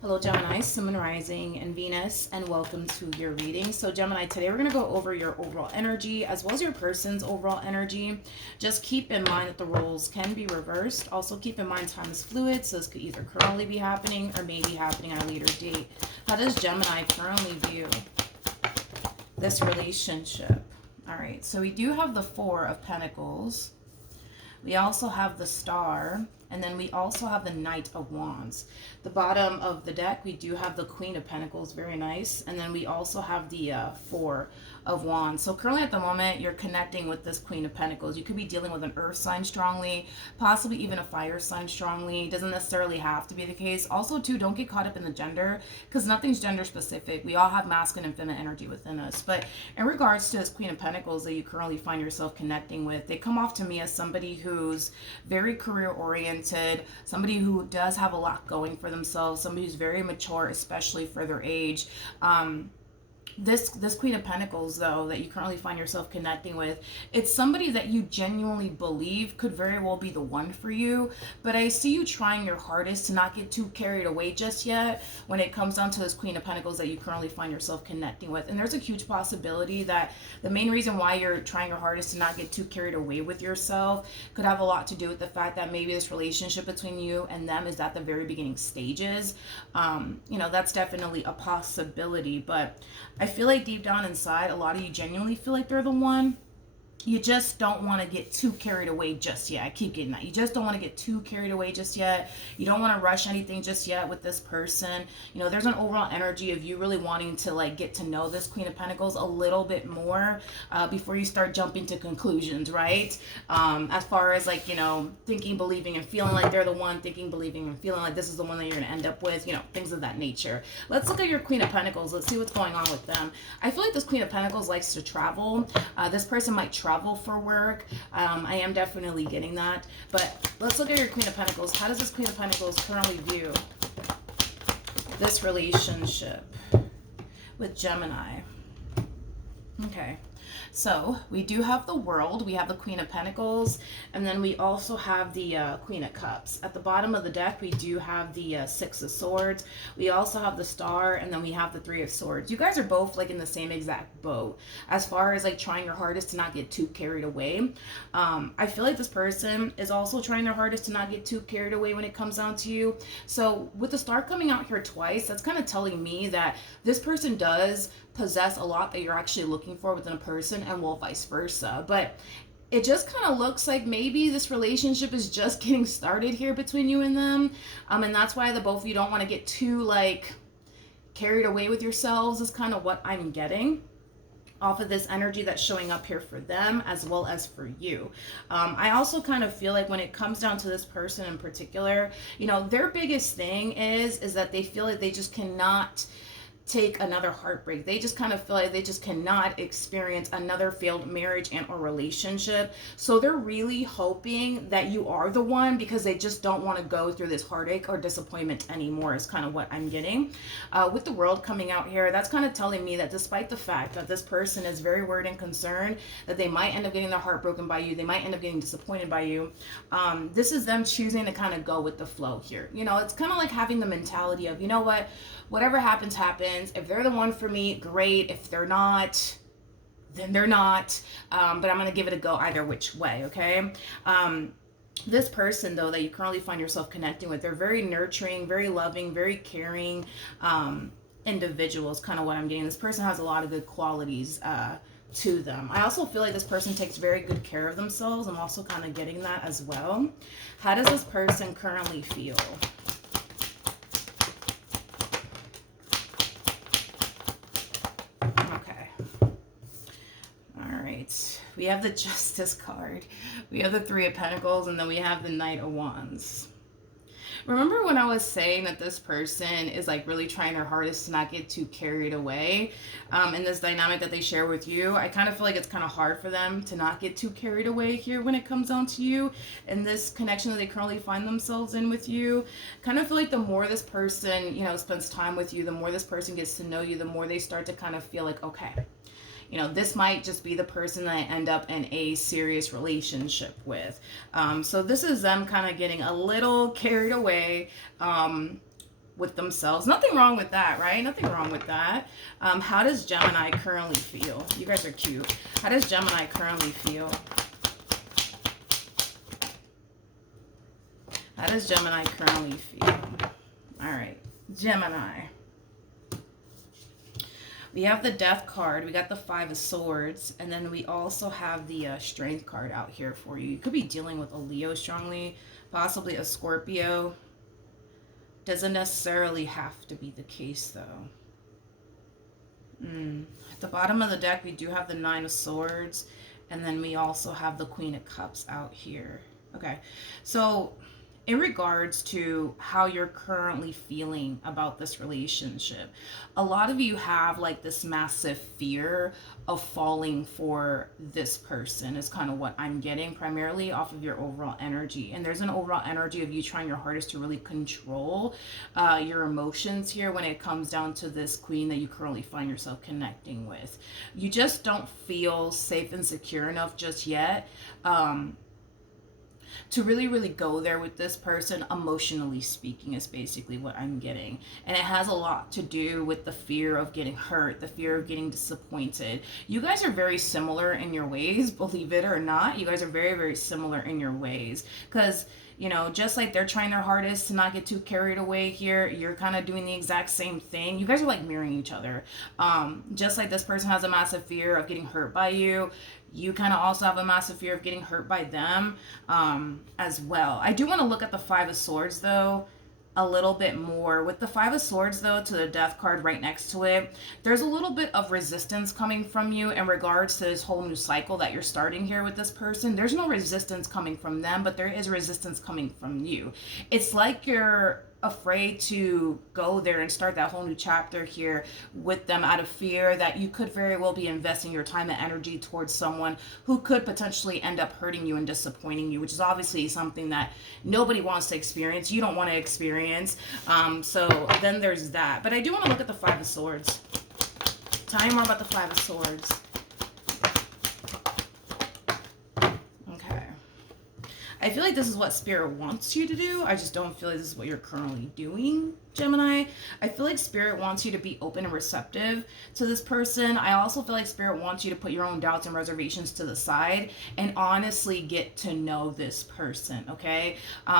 Hello Gemini, Sun, Moon, Rising, and Venus, and welcome to your reading. So Gemini, today we're going to go over your overall energy as well as your person's overall energy. Just keep in mind that the roles can be reversed. Also keep in mind time is fluid, so this could either currently be happening or maybe happening at a later date. How does Gemini currently view this relationship? All right, so we do have the Four of Pentacles. We also have the Star, and then we also have the Knight of Wands. The bottom of the deck, we do have the Queen of Pentacles, very nice. And then we also have the Four of Wands. So currently at the moment, you're connecting with this Queen of Pentacles. You could be dealing with an earth sign strongly, possibly even a fire sign strongly. It doesn't necessarily have to be the case. Also, too, don't get caught up in the gender, because nothing's gender specific. We all have masculine and feminine energy within us. But in regards to this Queen of Pentacles that you currently find yourself connecting with, they come off to me as somebody who's very career oriented, somebody who does have a lot going for themselves, somebody who's very mature, especially for their age. This Queen of Pentacles, though, that you currently find yourself connecting with, it's somebody that you genuinely believe could very well be the one for you. But I see you trying your hardest to not get too carried away just yet when it comes down to this Queen of Pentacles that you currently find yourself connecting with. And there's a huge possibility that the main reason why you're trying your hardest to not get too carried away with yourself could have a lot to do with the fact that maybe this relationship between you and them is at the very beginning stages. That's definitely a possibility. But I feel like deep down inside, a lot of you genuinely feel like they're the one. You just don't want to get too carried away just yet. I keep getting that. You just don't want to get too carried away just yet. You don't want to rush anything just yet with this person. There's an overall energy of you really wanting to get to know this Queen of Pentacles a little bit more before you start jumping to conclusions, right? As far as thinking, believing, and feeling like they're the one, thinking, believing, and feeling like this is the one that you're going to end up with, things of that nature. Let's look at your Queen of Pentacles. Let's see what's going on with them. I feel like this Queen of Pentacles likes to travel. This person might travel for work. I am definitely getting that. But let's look at your Queen of Pentacles. How does this Queen of Pentacles currently view this relationship with Gemini? Okay. So we do have the World, we have the Queen of Pentacles, and then we also have the Queen of Cups. At the bottom of the deck, we do have the Six of Swords. We also have the Star, and then we have the Three of Swords. You guys are both in the same exact boat as far as trying your hardest to not get too carried away. I feel like this person is also trying their hardest to not get too carried away when it comes down to you. So with the Star coming out here twice, that's kind of telling me that this person does possess a lot that you're actually looking for within a person, and well, vice versa. But it just kind of looks like maybe this relationship is just getting started here between you and them, and that's why the both of you don't want to get too carried away with yourselves, is kind of what I'm getting off of this energy that's showing up here for them as well as for you. I also kind of feel like when it comes down to this person in particular, their biggest thing is that they feel like they just cannot take another heartbreak. They just kind of feel like they just cannot experience another failed marriage and or relationship. So they're really hoping that you are the one, because they just don't want to go through this heartache or disappointment anymore, is kind of what I'm getting. With the World coming out here, that's kind of telling me that despite the fact that this person is very worried and concerned that they might end up getting their heart broken by you, they might end up getting disappointed by you, this is them choosing to kind of go with the flow here. It's kind of like having the mentality of, whatever happens, happens. If they're the one for me, great. If they're not, then they're not. But I'm going to give it a go either which way, okay? This person, though, that you currently find yourself connecting with, they're very nurturing, very loving, very caring individuals, kind of what I'm getting. This person has a lot of good qualities to them. I also feel like this person takes very good care of themselves. I'm also kind of getting that as well. How does this person currently feel? We have the Justice card, we have the Three of Pentacles, and then we have the Knight of Wands. Remember when I was saying that this person is really trying their hardest to not get too carried away in this dynamic that they share with you? I kind of feel like it's kind of hard for them to not get too carried away here when it comes down to you and this connection that they currently find themselves in with you. Kind of feel like the more this person, spends time with you, the more this person gets to know you, the more they start to kind of feel like, okay, this might just be the person that I end up in a serious relationship with. So this is them kind of getting a little carried away with themselves. Nothing wrong with that, right? Nothing wrong with that. How does Gemini currently feel? You guys are cute. How does Gemini currently feel? How does Gemini currently feel? All right, Gemini. We have the Death card. We got the Five of Swords. And then we also have the Strength card out here for you. You could be dealing with a Leo strongly, possibly a Scorpio. Doesn't necessarily have to be the case, though. At the bottom of the deck, we do have the Nine of Swords. And then we also have the Queen of Cups out here. Okay, so in regards to how you're currently feeling about this relationship, a lot of you have like this massive fear of falling for this person is kind of what I'm getting, primarily off of your overall energy. And there's an overall energy of you trying your hardest to really control your emotions here when it comes down to this queen that you currently find yourself connecting with. You just don't feel safe and secure enough just yet to really go there with this person, emotionally speaking, is basically what I'm getting. And it has a lot to do with the fear of getting hurt, the fear of getting disappointed. You guys are very similar in your ways, believe it or not. You guys are very similar in your ways, because you know, just like they're trying their hardest to not get too carried away here, you're kind of doing the exact same thing. You guys are like mirroring each other. Just like this person has a massive fear of getting hurt by you, you kind of also have a massive fear of getting hurt by them as well. I do want to look at the Five of Swords, though, a little bit more. With the Five of Swords, though, to the Death card right next to it, there's a little bit of resistance coming from you in regards to this whole new cycle that you're starting here with this person. There's no resistance coming from them, but there is resistance coming from you. It's like you're afraid to go there and start that whole new chapter here with them out of fear that you could very well be investing your time and energy towards someone who could potentially end up hurting you and disappointing you, which is obviously something that nobody wants to experience. You don't want to experience. So then there's that. But I do want to look at the Five of Swords. Tell me more about the Five of Swords. I feel like this is what Spirit wants you to do. I just don't feel like this is what you're currently doing, Gemini. I feel like Spirit wants you to be open and receptive to this person. I also feel like Spirit wants you to put your own doubts and reservations to the side and honestly get to know this person, okay?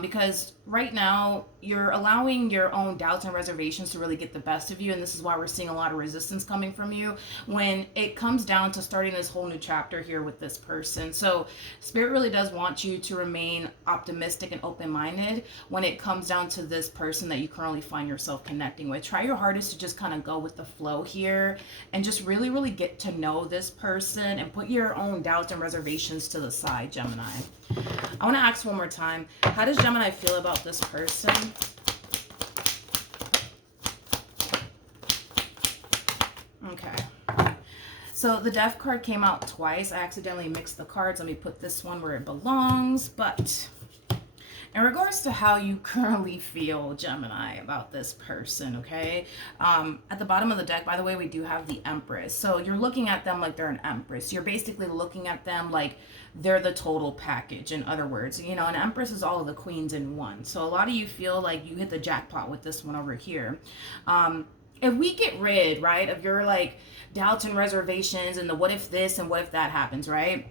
Because right now, you're allowing your own doubts and reservations to really get the best of you, and this is why we're seeing a lot of resistance coming from you when it comes down to starting this whole new chapter here with this person. So Spirit really does want you to remain optimistic and open-minded when it comes down to this person that you currently find yourself connecting with. Try your hardest to just kind of go with the flow here and just really get to know this person and put your own doubts and reservations to the side, Gemini. I want to ask one more time, how does Gemini feel about this person? Okay. So the Death card came out twice. I accidentally mixed the cards. Let me put this one where it belongs. But in regards to how you currently feel, Gemini, about this person, okay? At the bottom of the deck, by the way, we do have the Empress. So you're looking at them like they're an Empress. You're basically looking at them like they're the total package, in other words. You know, an Empress is all of the queens in one. So a lot of you feel like you hit the jackpot with this one over here. If we get rid, right, of your like doubts and reservations and the what if this and what if that happens, right?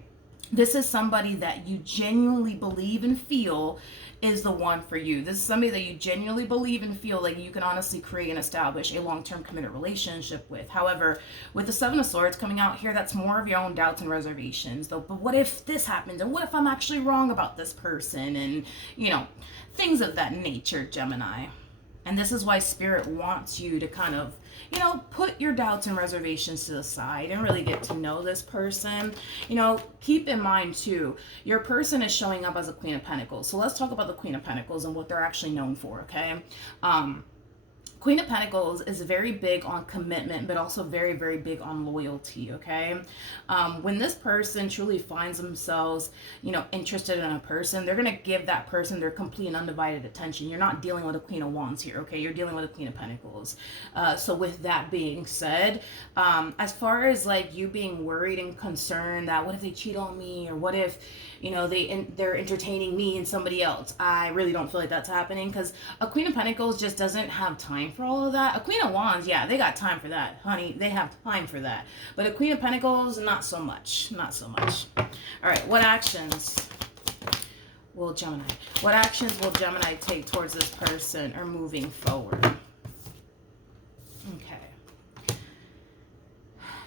This is somebody that you genuinely believe and feel is the one for you. This is somebody that you genuinely believe and feel like you can honestly create and establish a long-term committed relationship with. However, with the Seven of Swords coming out here, that's more of your own doubts and reservations. Though, but what if this happens? And what if I'm actually wrong about this person? And, you know, things of that nature, Gemini. And this is why Spirit wants you to kind of, you know, put your doubts and reservations to the side and really get to know this person. You know, keep in mind too, your person is showing up as a Queen of Pentacles. So let's talk about the Queen of Pentacles and what they're actually known for, okay? Queen of Pentacles is very big on commitment, but also very, very big on loyalty, okay? When this person truly finds themselves, interested in a person, they're going to give that person their complete and undivided attention. You're not dealing with a Queen of Wands here, okay? You're dealing with a Queen of Pentacles. So with that being said, as far as like you being worried and concerned that what if they cheat on me, or what if, they're entertaining me and somebody else, I really don't feel like that's happening, because a Queen of Pentacles just doesn't have time for all of that. A Queen of Wands, yeah, they got time for that, honey. They have time for that. But a Queen of Pentacles, not so much. Not so much. All right, what actions will Gemini take towards this person or moving forward? Okay.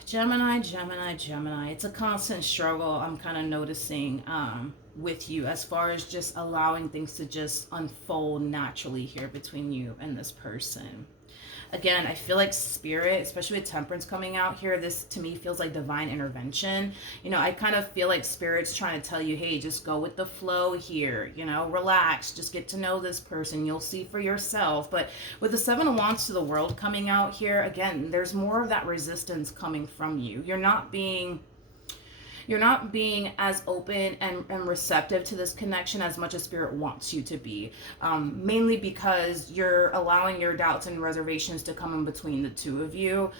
Gemini. It's a constant struggle, I'm kind of noticing with you, as far as just allowing things to just unfold naturally here between you and this person. Again, I feel like spirit, especially with temperance coming out here, this to me feels like divine intervention. I kind of feel like spirit's trying to tell you, hey, just go with the flow here, relax, just get to know this person. You'll see for yourself. But with the Seven of Wands to the World coming out here, again, there's more of that resistance coming from you. You're not being as open and receptive to this connection as much as spirit wants you to be, mainly because you're allowing your doubts and reservations to come in between the two of you,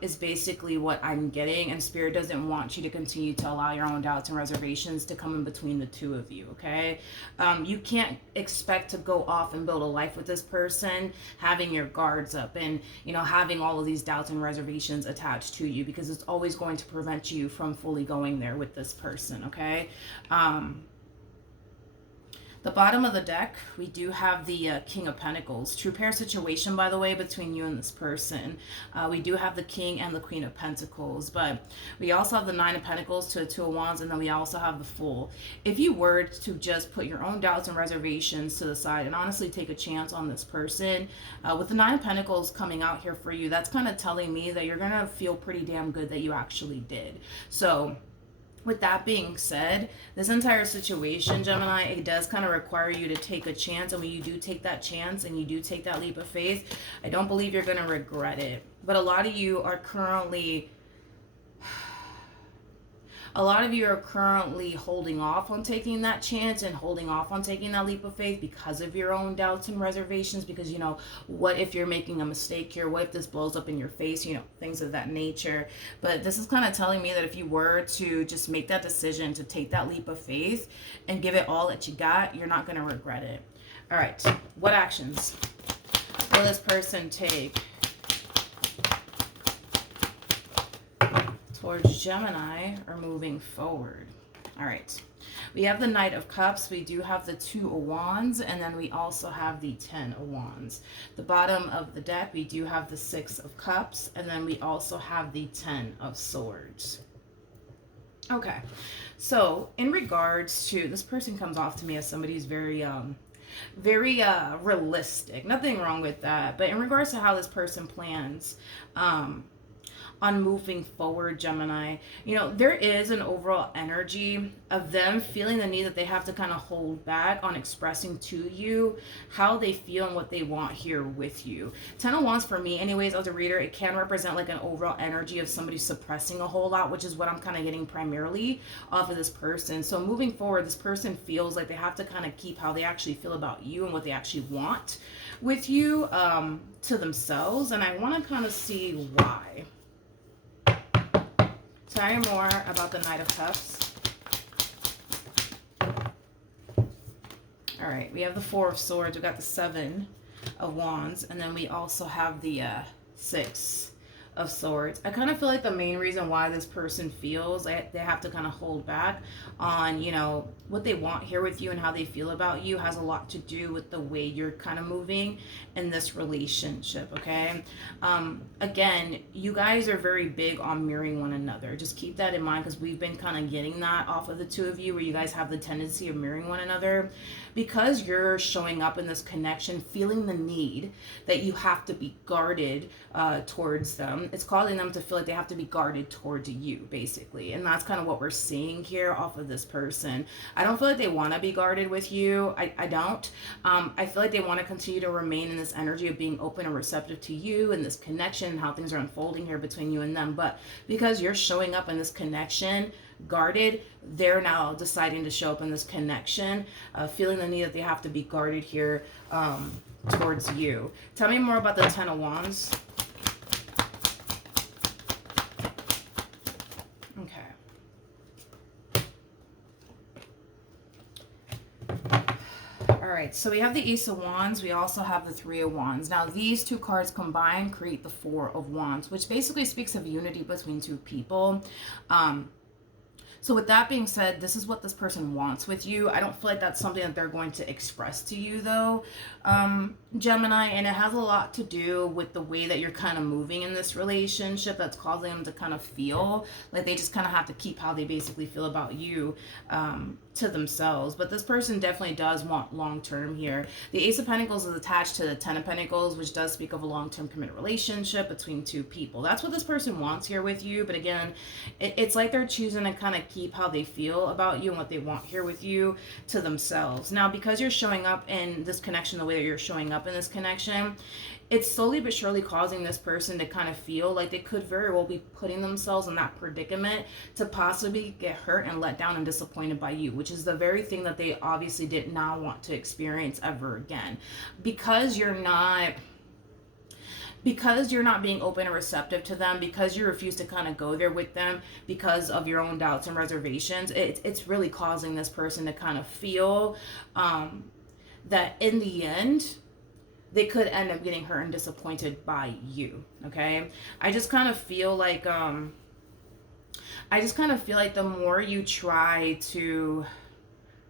is basically what I'm getting. And spirit doesn't want you to continue to allow your own doubts and reservations to come in between the two of you, okay? You can't expect to go off and build a life with this person having your guards up and having all of these doubts and reservations attached to you, because it's always going to prevent you from fully going there with this person, okay? The bottom of the deck, we do have the King of Pentacles. True pair situation, by the way, between you and this person. We do have the King and the Queen of Pentacles, but we also have the Nine of Pentacles to the Two of Wands, and then we also have the Fool. If you were to just put your own doubts and reservations to the side and honestly take a chance on this person, with the Nine of Pentacles coming out here for you, that's kind of telling me that you're going to feel pretty damn good that you actually did. So with that being said, this entire situation, Gemini, it does kind of require you to take a chance. And when you do take that chance and you do take that leap of faith, I don't believe you're going to regret it. But a lot of you are currently holding off on taking that chance and holding off on taking that leap of faith because of your own doubts and reservations. Because, what if you're making a mistake here? What if this blows up in your face? Things of that nature. But this is kind of telling me that if you were to just make that decision to take that leap of faith and give it all that you got, you're not going to regret it. All right. What actions will this person take towards Gemini or moving forward? All right. We have the Knight of Cups. We do have the Two of Wands. And then we also have the Ten of Wands. The bottom of the deck, we do have the Six of Cups. And then we also have the Ten of Swords. Okay. So in regards to, this person comes off to me as somebody who's very realistic. Nothing wrong with that. But in regards to how this person plans, on moving forward, Gemini, there is an overall energy of them feeling the need that they have to kind of hold back on expressing to you how they feel and what they want here with you. Ten of Wands for me, anyways, as a reader, it can represent like an overall energy of somebody suppressing a whole lot, which is what I'm kind of getting primarily off of this person. So moving forward, this person feels like they have to kind of keep how they actually feel about you and what they actually want with you to themselves. And I want to kind of see why. Tell me more about the Knight of Cups. All right, we have the Four of Swords. We got the Seven of Wands, and then we also have the Six of Swords. I kind of feel like the main reason why this person feels like they have to kind of hold back on, what they want here with you and how they feel about you has a lot to do with the way you're kind of moving in this relationship, okay? Again, you guys are very big on mirroring one another. Just keep that in mind, because we've been kind of getting that off of the two of you, where you guys have the tendency of mirroring one another. Because you're showing up in this connection feeling the need that you have to be guarded towards them, it's causing them to feel like they have to be guarded towards you, basically. And that's kind of what we're seeing here off of this person. I don't feel like they want to be guarded with you. I don't. I feel like they want to continue to remain in this energy of being open and receptive to you and this connection and how things are unfolding here between you and them. But because you're showing up in this connection guarded, they're now deciding to show up in this connection, feeling the need that they have to be guarded here towards you. Tell me more about the Ten of Wands. Alright, so we have the Ace of Wands. We also have the Three of Wands. Now, these two cards combined create the Four of Wands, which basically speaks of unity between two people. So with that being said, this is what this person wants with you. I don't feel like that's something that they're going to express to you, though, Gemini. And it has a lot to do with the way that you're kind of moving in this relationship that's causing them to kind of feel like they just kind of have to keep how they basically feel about you to themselves. But this person definitely does want long-term here. The Ace of Pentacles is attached to the Ten of Pentacles, which does speak of a long-term committed relationship between two people. That's what this person wants here with you. But again, it's like they're choosing to kind of keep how they feel about you and what they want here with you to themselves. Now, because you're showing up in this connection the way that you're showing up in this connection, it's slowly but surely causing this person to kind of feel like they could very well be putting themselves in that predicament to possibly get hurt and let down and disappointed by you, which is the very thing that they obviously did not want to experience ever again. Because you're not being open and receptive to them, because you refuse to kind of go there with them because of your own doubts and reservations, it's really causing this person to kind of feel that in the end, they could end up getting hurt and disappointed by you, okay? I just kind of feel like, the more you try to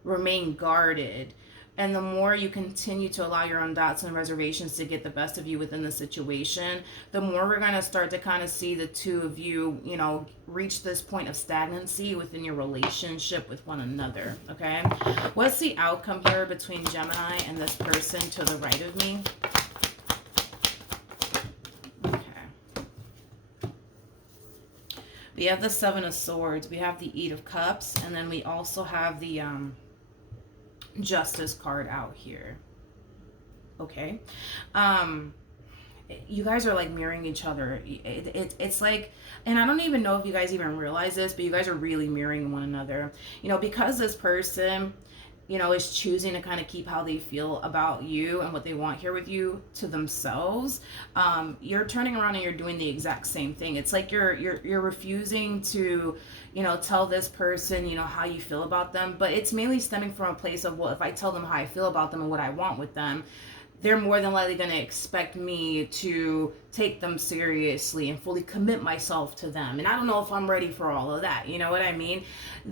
remain guarded, and the more you continue to allow your own doubts and reservations to get the best of you within the situation, the more we're going to start to kind of see the two of you, you know, reach this point of stagnancy within your relationship with one another, okay? What's the outcome here between Gemini and this person to the right of me? Okay. We have the Seven of Swords. We have the Eight of Cups. And then we also have the Justice card out here. Okay. You guys are like mirroring each other. It's like, and I don't even know if you guys even realize this, but you guys are really mirroring one another. You know, because this person, you know, is choosing to kind of keep how they feel about you and what they want here with you to themselves, you're turning around and you're doing the exact same thing. It's like you're refusing to, you know, tell this person, you know, how you feel about them, but it's mainly stemming from a place of, well, if I tell them how I feel about them and what I want with them, they're more than likely going to expect me to take them seriously and fully commit myself to them. And I don't know if I'm ready for all of that. You know what I mean?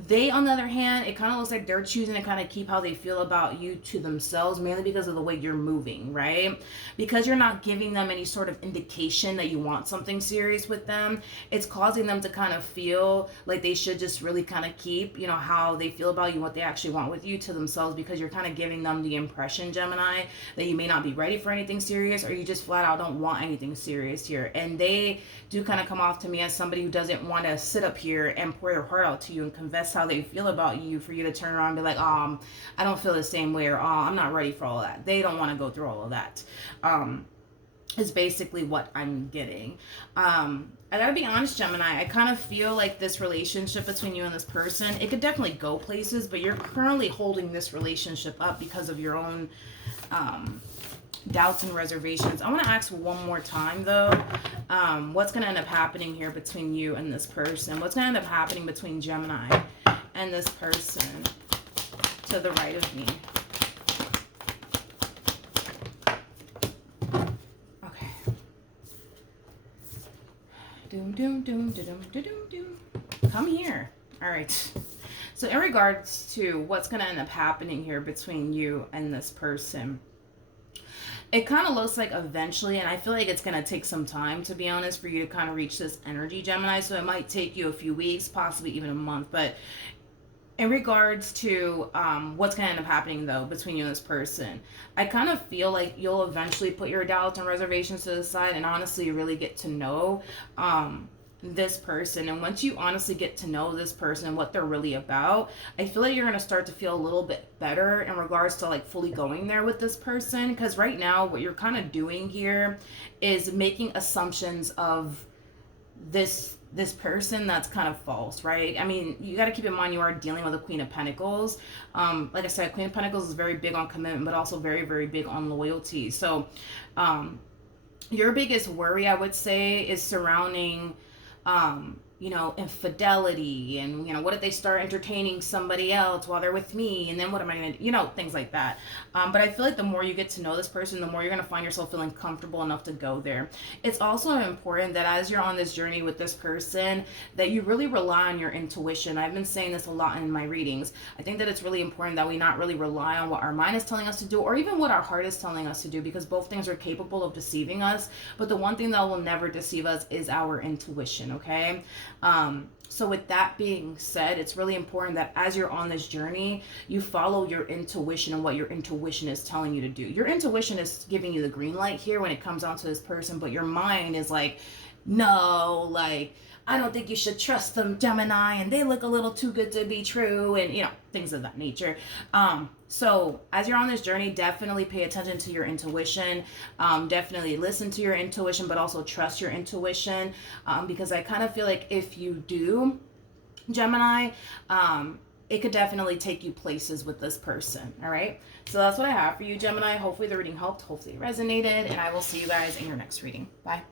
They, on the other hand, it kind of looks like they're choosing to kind of keep how they feel about you to themselves, mainly because of the way you're moving, right? Because you're not giving them any sort of indication that you want something serious with them. It's causing them to kind of feel like they should just really kind of keep, you know, how they feel about you, what they actually want with you to themselves, because you're kind of giving them the impression, Gemini, that you may not be ready for anything serious, or you just flat out don't want anything serious here. And they do kind of come off to me as somebody who doesn't want to sit up here and pour their heart out to you and confess how they feel about you for you to turn around and be like, I don't feel the same way, or I'm not ready for all of that. They don't want to go through all of that. Is basically what I'm getting. I gotta be honest, Gemini, I kind of feel like this relationship between you and this person, it could definitely go places, but you're currently holding this relationship up because of your own doubts and reservations. I want to ask one more time, though, what's going to end up happening here between you and this person? What's going to end up happening between Gemini and this person to the right of me? Okay. Doom, doom, doom, doom, doom, doom. Come here. All right. So in regards to what's going to end up happening here between you and this person, it kind of looks like eventually, and I feel like it's going to take some time, to be honest, for you to kind of reach this energy, Gemini. So it might take you a few weeks, possibly even a month, but In regards to what's going to end up happening though between you and this person, I kind of feel like you'll eventually put your doubts and reservations to the side and honestly really get to know this person. And once you honestly get to know this person and what they're really about, I feel like you're going to start to feel a little bit better in regards to like fully going there with this person, because right now what you're kind of doing here is making assumptions of this person that's kind of false, right? I mean, you got to keep in mind you are dealing with a Queen of Pentacles. Like I said, Queen of Pentacles is very big on commitment, but also very, very big on loyalty. So, your biggest worry, I would say, is surrounding infidelity, and what if they start entertaining somebody else while they're with me, and then what am I gonna do, things like that. But I feel like the more you get to know this person, the more you're gonna find yourself feeling comfortable enough to go there. It's also important that as you're on this journey with this person, that you really rely on your intuition. I've been saying this a lot in my readings. I think that it's really important that we not really rely on what our mind is telling us to do or even what our heart is telling us to do, because both things are capable of deceiving us. But the one thing that will never deceive us is our intuition, okay? So with that being said, it's really important that as you're on this journey, you follow your intuition and what your intuition is telling you to do. Your intuition is giving you the green light here when it comes down to this person, but your mind is like, no, like, I don't think you should trust them, Gemini, and they look a little too good to be true, and things of that nature. So as you're on this journey, definitely pay attention to your intuition. Definitely listen to your intuition, but also trust your intuition, because I kind of feel like if you do, Gemini, it could definitely take you places with this person. All right, so that's what I have for you, Gemini. Hopefully the reading helped, hopefully it resonated, and I will see you guys in your next reading. Bye.